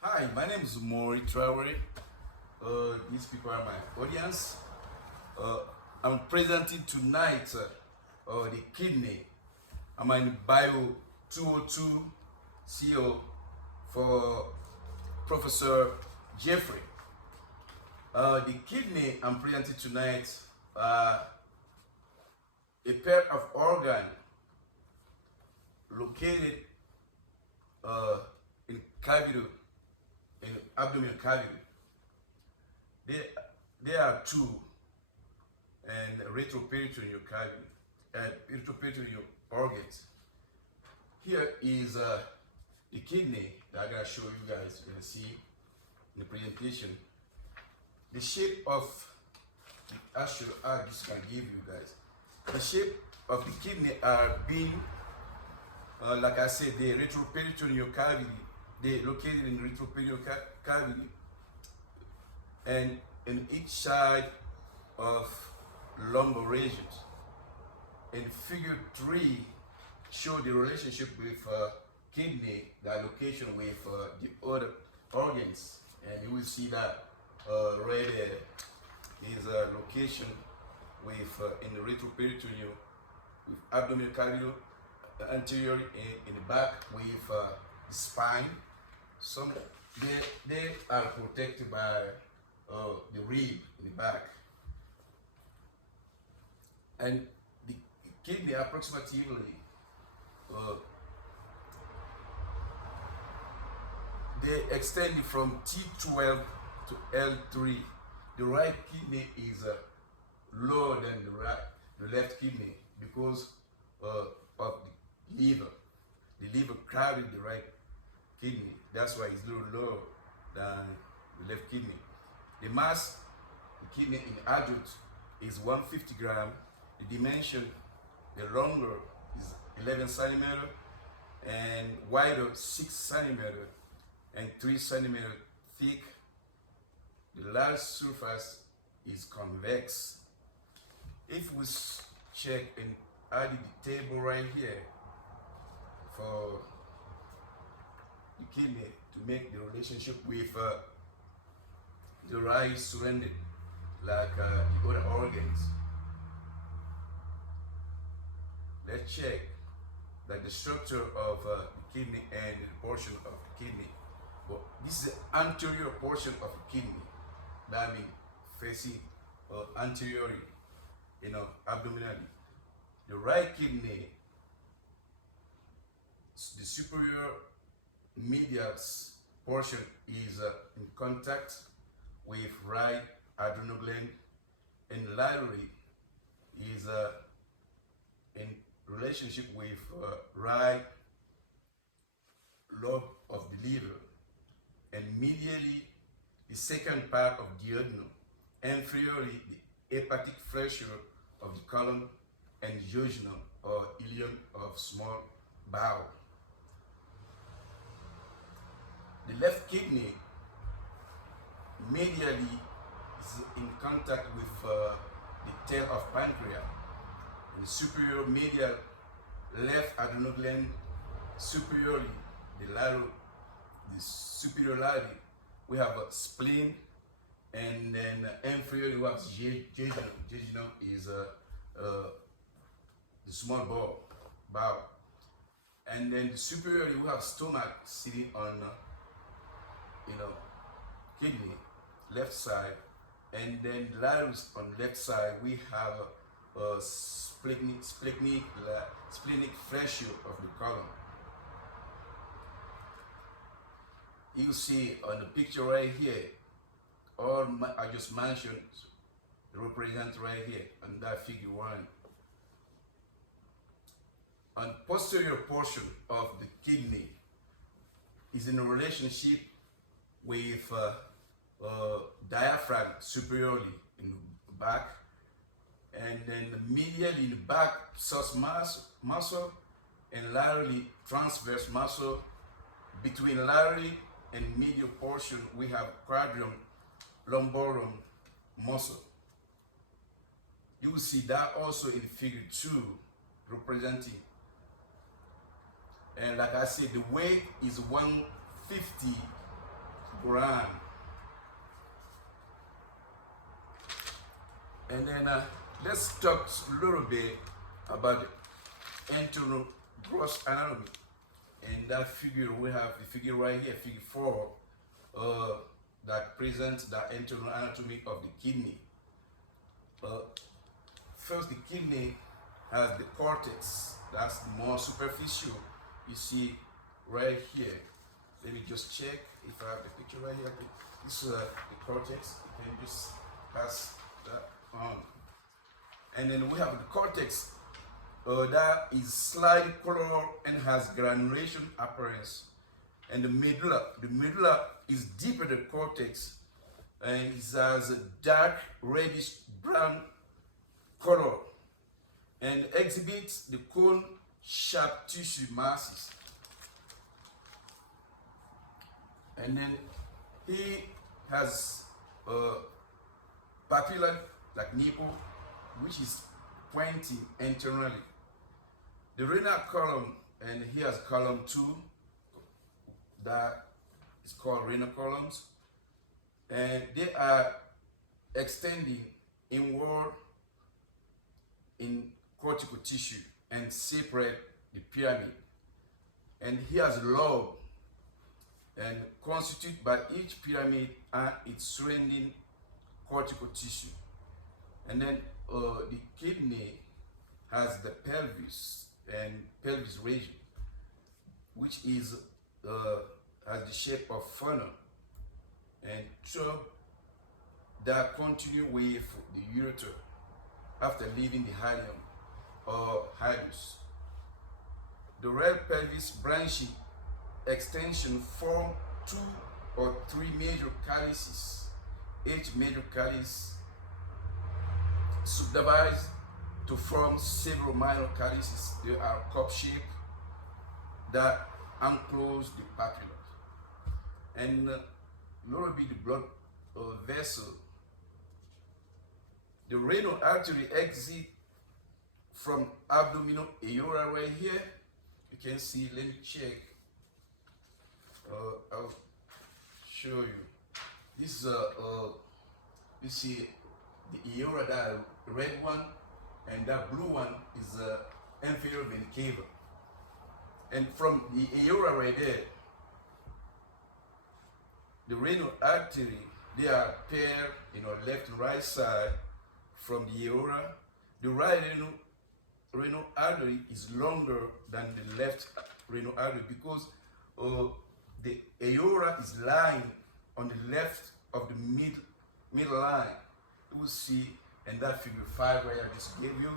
Hi, my name is Mory. These people are my audience. Uh, I'm presenting tonight the kidney. I'm in Bio 202 CO for Professor Jeffrey. The kidney I'm presenting tonight, a pair of organ located uh, in cavity, in abdominal cavity. They, there are two, and retroperitoneal cavity, retroperitoneal organs. Here is the kidney that I'm gonna show you guys. You're gonna see in the presentation. The shape of the actual I just gonna give you guys. The shape of the kidney are being, like I said, the retroperitoneal cavity. They located in retroperitoneal cavity, and in each side of lumbar regions. In figure 3 show the relationship with kidney, the location with the other organs, and you will see that right there is a location with in the retroperitoneal with abdominal cavity anterior in the back with the spine. Some they are protected by the rib in the back, and the kidney approximately uh, they extend from T12 to L3. The right kidney is lower than the left kidney because of the liver. The liver carries the right kidney. That's why it's a little lower than the left kidney. The mass the kidney in adult is 150 grams. The dimension, the longer is 11 centimeter and wider 6 centimeter and 3 centimeter thick. The large surface is convex. If we check and add the table right here for the kidney to make the relationship with the right surrounded like the other organs. Let's check that the structure of the kidney and the portion of the kidney. Well, this is the anterior portion of the kidney that means facing anteriorly, abdominally. The right kidney, the superior medial portion is in contact with right adrenal gland, and laterally is in relationship with right lobe of the liver, and medially the second part of duodenum, inferiorly the hepatic flexure of the colon, and jejunum or ileum of small bowel. The left kidney medially is in contact with the tail of pancreas, and the superior medial left adrenal gland, superiorly the superior lateral we have a spleen, and then inferiorly we have jejunum. Jejunum is the small bowel, and then superiorly we have stomach sitting on kidney left side, and then laterals on left side we have splenic flexure of the colon. You see on the picture right here, all I just mentioned represent right here on that figure 1. On posterior portion of the kidney is in a relationship with diaphragm superiorly in the back, and then medially in the back sus muscle, and laterally transverse muscle. Between laterally and medial portion we have quadrium lumborum muscle. You will see that also in figure 2 representing, and like I said, the weight is 150 ground. And then let's talk a little bit about the internal gross anatomy. In that figure, we have the figure right here, figure 4, that presents the internal anatomy of the kidney. First, the kidney has the cortex, that's the more superficial. You see right here. Let me just check if I have the picture right here. This is the cortex. You can just pass that on. And then we have the cortex that is slightly colored and has granulation appearance. And the medulla is deeper than the cortex, and it has a dark reddish brown color and exhibits the cone-shaped tissue masses. And then he has a papilla like nipple, which is pointing internally. The renal column, and he has column 2, that is called renal columns, and they are extending inward in cortical tissue and separate the pyramid. And he has lobe, and constituted by each pyramid and its surrounding cortical tissue. And then the kidney has the pelvis and pelvis region, which is has the shape of funnel, and so that continue with the ureter after leaving the hilum or hilus. The red pelvis branching extension form 2 or 3 major calyces. Each major calyx subdivides to form several minor calyces. They are cup-shaped that enclose the papilla. And lower be the blood vessel. The renal artery exit from abdominal aorta right here. You can see, let me check. I'll show you. This is you see the aorta, that red one, and that blue one is the inferior vena cava. And from the aorta right there, the renal artery, they are paired, left and right side from the aorta. The right renal artery is longer than the left renal artery because the aorta is lying on the left of the middle line. You will see in that figure 5 where I just gave you.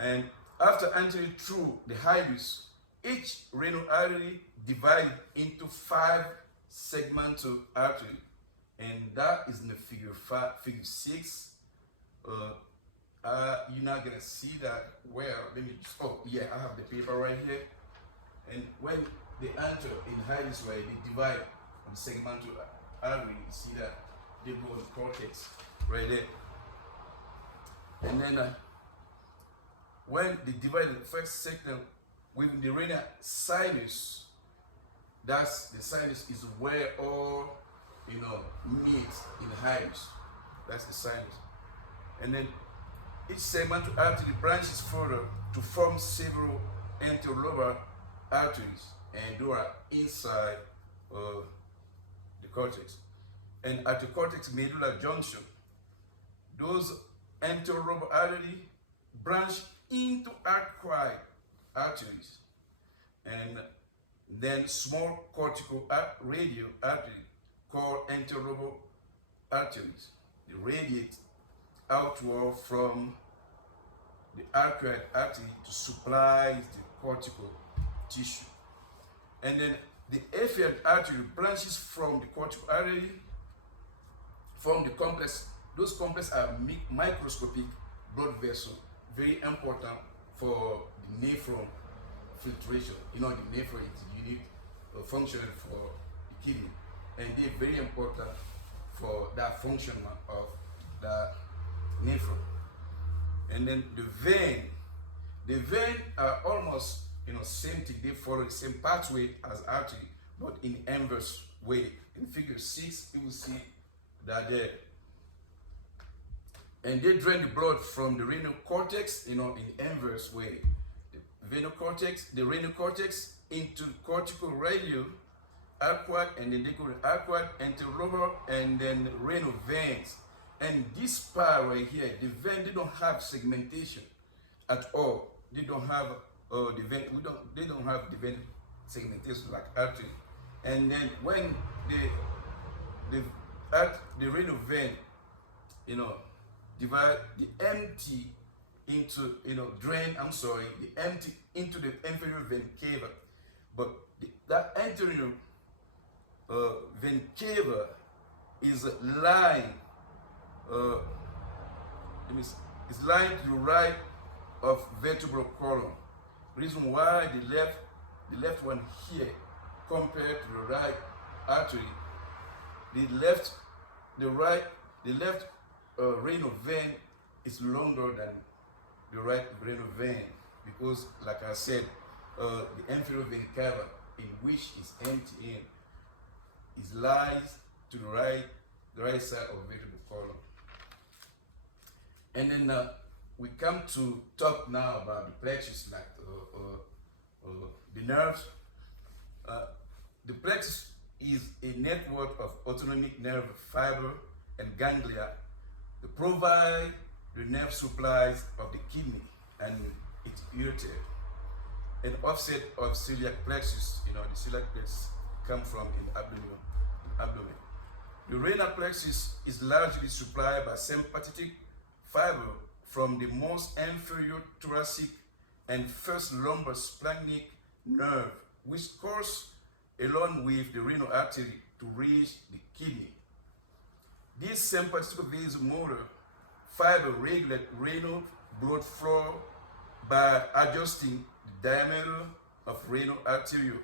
And after entering through the hilus, each renal artery divided into 5 segmental artery, and that is in the figure 6. You're not gonna see that well. Let me just, I have the paper right here. And when they enter in hilus, where they divide on the segmental artery, you see that they go on the cortex right there. And then when they divide the first segment with the renal sinus, that's the sinus is where all meets in the hilus. That's the sinus. And then each segmental artery branches further to form several interlobar arteries, and they are inside the cortex. And at the cortex medulla junction, those interlobar arteries branch into arcuate arteries, and then small cortical radial artery called interlobar arteries. They radiate outward from the arcuate artery to supply the cortical tissue. And then the afferent artery branches from the cortical artery, from the complex. Those complex are microscopic blood vessels, very important for the nephron filtration. The nephron is unique function for the kidney, and they're very important for that function of the nephron. And then the vein are almost same thing. They follow the same pathway as artery, but in inverse way. In figure 6, you will see that there. And they drain the blood from the renal cortex, in inverse way. The renal cortex into cortical radial arcuate, and then they go to arcuate, anterolobar, and then renal veins. And this part right here, the vein, they don't have segmentation at all. They don't have the vein. They don't have the vein segmentation like artery. And then when the renal vein, divide the empty into, drain. The empty into the inferior vein cava, but that anterior vein cava is lying. It's lying to the right of vertebral column. Reason why the left one here compared to the right artery, the left renal vein is longer than the right renal vein, because, like I said, the inferior vein cava, in which is empty is lies to the right side of vertebral column. And then we come to talk now about the plexus, like the nerves. The plexus is a network of autonomic nerve fiber and ganglia that provide the nerve supplies of the kidney and its ureter. An offset of celiac plexus, the celiac plexus come from in abdomen. The renal plexus is largely supplied by sympathetic fiber from the most inferior thoracic and first lumbar splenic nerve, which course along with the renal artery to reach the kidney. This sympathetic vasomotor fiber regulate renal blood flow by adjusting the diameter of renal arteriole,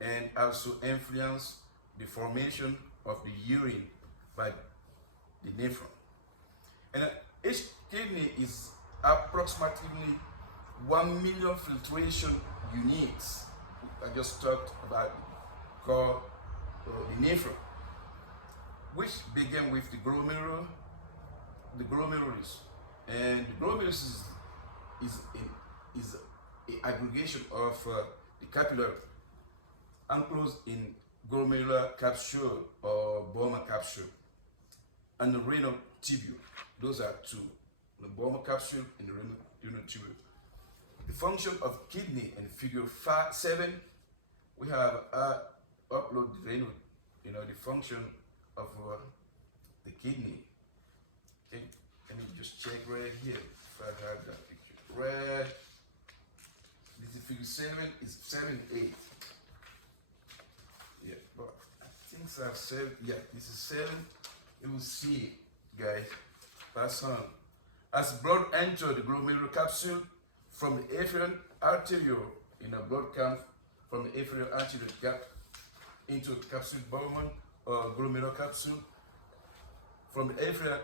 and also influence the formation of the urine by the nephron. And each kidney is approximately 1 million filtration units. I just talked about called the nephron, which begin with the glomerulus, and the glomerulus is an aggregation of the capillary enclosed in glomerular capsule or Bowman capsule, and the renal tubule. Those are two, the Bowman capsule and the renal tubule. The function of kidney in figure 7, we have upload the renal, the function of the kidney. Okay, let me just check right here if I have that picture. Right, this is figure 7, is 7, 8. Yeah, but I think I have 7. Yeah, this is 7. You will see, guys. Pass on. As blood enters the glomerular capsule from the afferent arteriole, blood comes from the afferent arteriole gap into the capsule Bowman or glomerular capsule. From the afferent,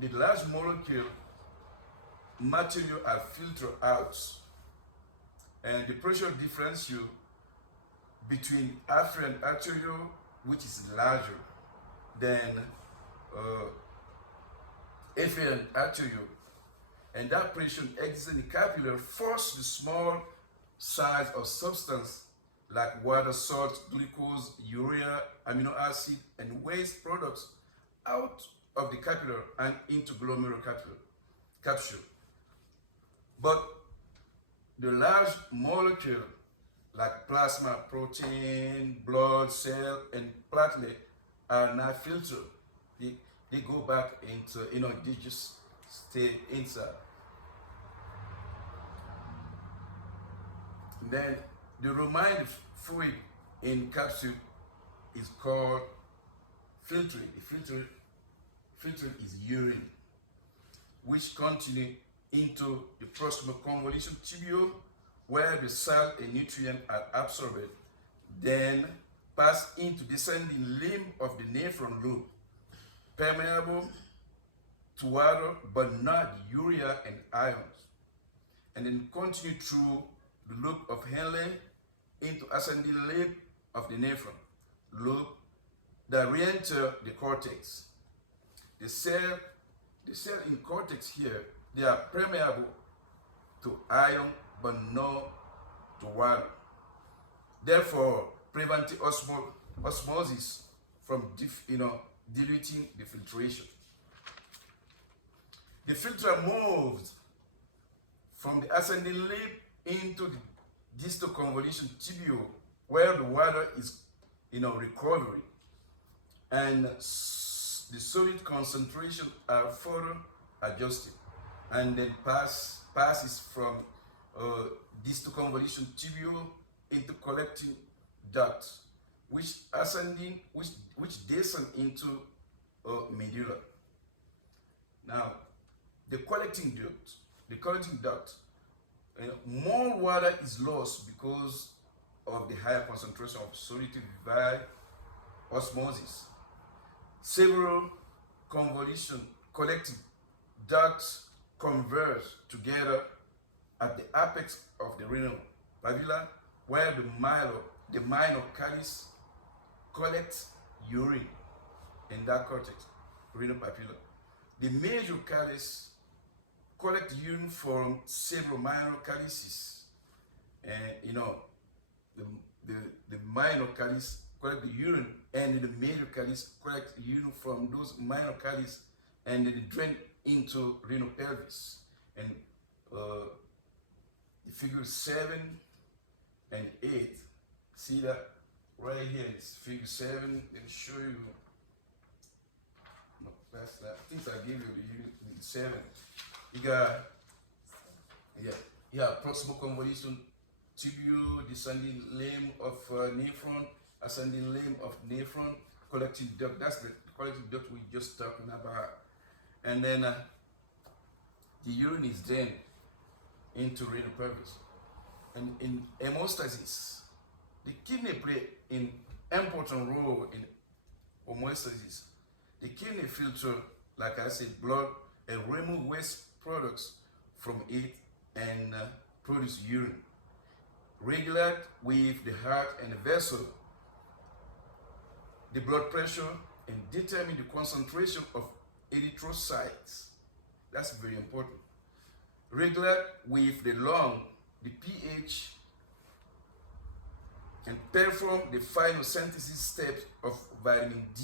the large molecule material are filtered out, and the pressure differential between afferent arteriole, which is larger than afferent arteriole, and that pressure exists in the capillary, force the small size of substance like water, salt, glucose, urea, amino acid, and waste products out of the capillary and into glomerular capsule. But the large molecule like plasma, protein, blood, cell, and platelet are not filtered. They go back into, they just stay inside. Then the remaining fluid in capsule is called filtrate. The filtrate is urine, which continue into the proximal convolution tubule, where the salt and nutrient are absorbed, then pass into descending limb of the nephron loop, permeable to water but not urea and ions, and then continue through the loop of Henle into ascending limb of the nephron loop that re-enter the cortex. The cell in cortex here, they are permeable to iron but not to water, therefore preventing osmosis from diluting the filtration. The filter moves from the ascending limb into the distal convolution tubule where the water is recovering, and the solid concentration are further adjusted and then passes from distal convolution tubule into collecting duct, which descend into medulla. Now, the collecting duct, more water is lost because of the higher concentration of solid via osmosis. Several convolution collecting ducts converge together at the apex of the renal papilla, where the minor calyx collects urine in that cortex, renal papilla. The major calyx collect urine from several minor calyces, and the minor calyx collect the urine, and the major calyx collect urine from those minor calyces, and then drain into renal pelvis. And the figure 7 and 8, see that right here, it's figure 7. Let me show you. No, that's that. I think I gave you the 7. You got, proximal convolution tubule, descending limb of nephron, ascending limb of nephron, collecting duct. That's the collecting duct we just talking about. And then the urine is drained into renal pelvis. And in hemostasis, the kidney play an important role in homeostasis. The kidney filter, like I said, blood and remove waste products from it and produce urine. Regulate with the heart and the vessel the blood pressure and determine the concentration of erythrocytes. That's very important. Regulate with the lung the pH and perform the final synthesis steps of vitamin D.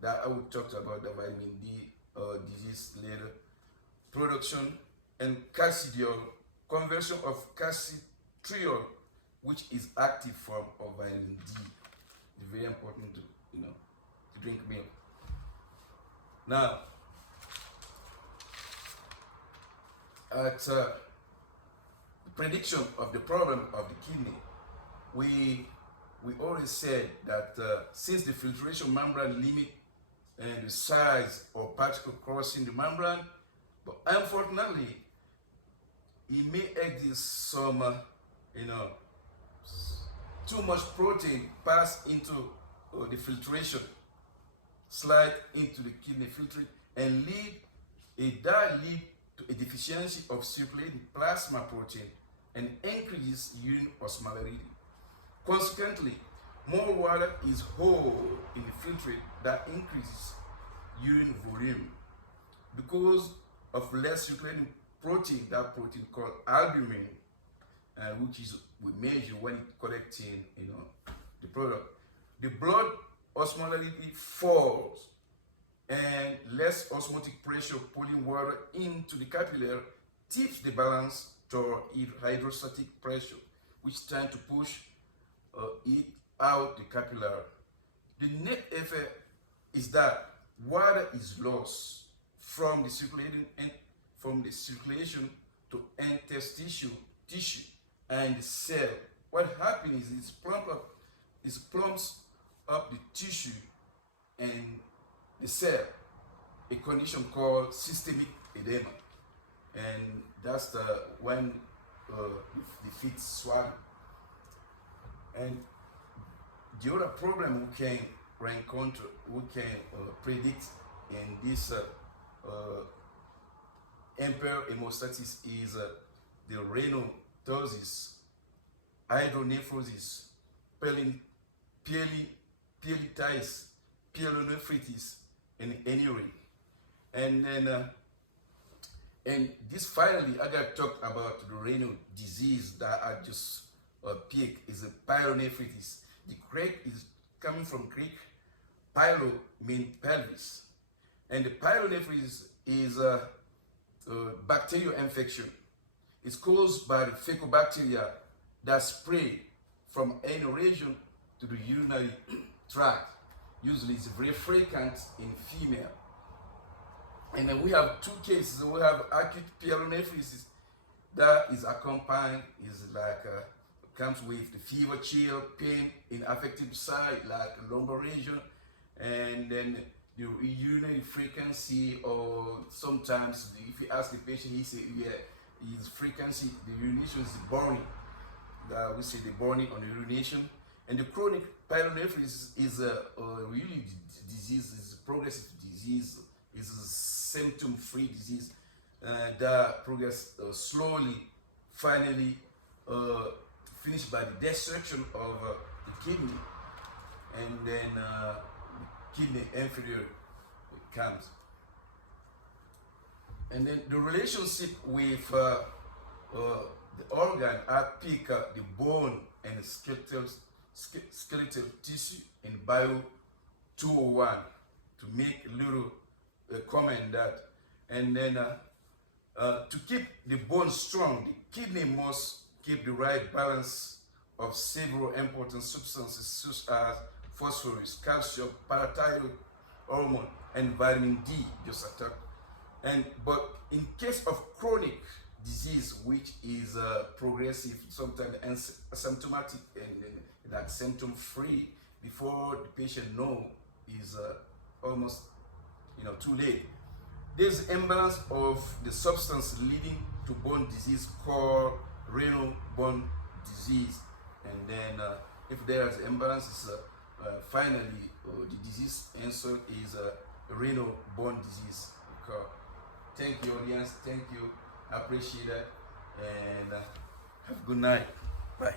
That I will talk about the vitamin D disease later. Production and calcidiol, conversion of calcitriol, which is active form of vitamin D. It's very important to to drink milk. Now, at the prediction of the problem of the kidney, we always said that since the filtration membrane limit and the size of particle crossing the membrane, but unfortunately, it may exist some, too much protein pass into the filtration, slide into the kidney filtrate, and lead to a deficiency of circulating plasma protein and increases urine osmolarity. Consequently, more water is held in the filtrate that increases urine volume. Because of less circulating protein, that protein called albumin, which is we measure when it collecting the product, the blood osmolarity falls, and less osmotic pressure pulling water into the capillary tips the balance toward hydrostatic pressure, which tend to push it out the capillary. The net effect is that water is lost from the circulation to interstitial tissue and the cell. What happens is it plumps up the tissue and the cell, a condition called systemic edema, and that's when the feet swell. And the other problem we can predict in this impaired hemostasis is the renal ptosis, hydronephrosis, pielitis, pyelonephritis in any way. And then, and this finally, I got to talk about the renal disease that I just picked is a pyelonephritis. The Greek is coming from Greek. Pyelo means pelvis, and the pyelonephritis is a bacterial infection. It's caused by the fecal bacteria that spread from anal region to the urinary tract. Usually, it's very frequent in female. And then we have two cases. We have acute pyelonephritis that is accompanied, is like comes with the fever, chill, pain in affected side, like lumbar region, and then the urinary frequency, or sometimes if you ask the patient, he say, yeah, his frequency, the urination is burning. We say the burning on the urination. And the chronic pyelonephritis is a really disease, is a progressive disease, is a symptom-free disease that progresses slowly, finally finished by the destruction of the kidney, and then kidney failure comes. And then the relationship with the organ, I pick the bone and skeletal tissue in Bio 201 to make a little comment that. And then to keep the bone strong, the kidney must keep the right balance of several important substances such as phosphorus, calcium, parathyroid hormone, and vitamin D, just attack. But in case of chronic disease, which is progressive, sometimes asymptomatic, and that symptom-free, before the patient know is almost too late. There's imbalance of the substance leading to bone disease called renal bone disease, and then if there is imbalance, finally the disease answer is renal bone disease. Thank you, audience. Thank you. I appreciate that, and have a good night. Bye.